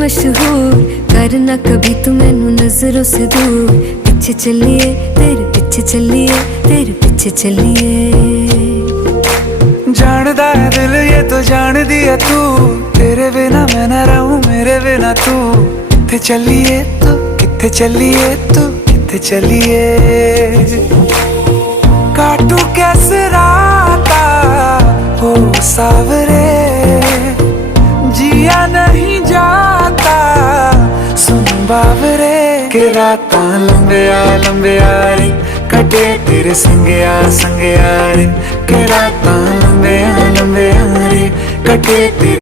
मशहूर, करना कभी तू मैनू नजरों से दूर। पीछे चलिए तेरे पीछे चलिए, तेरे पीछे चलिए। जानदा है दिल ये तो जान दिया तू, तेरे बिना मैं ना रहूं मेरे बिना तू। किथे चलिए तू, किथे चलिए तू, किथे चलिए। काटू कैसे राता हो सावरे, जिया नहीं जाता सुन बावरे। के रातां लंबिया लंबिया रे, कटे तेरे संगया संगया रे। के रातां लंबिया लंबिया रे, कटे तेरे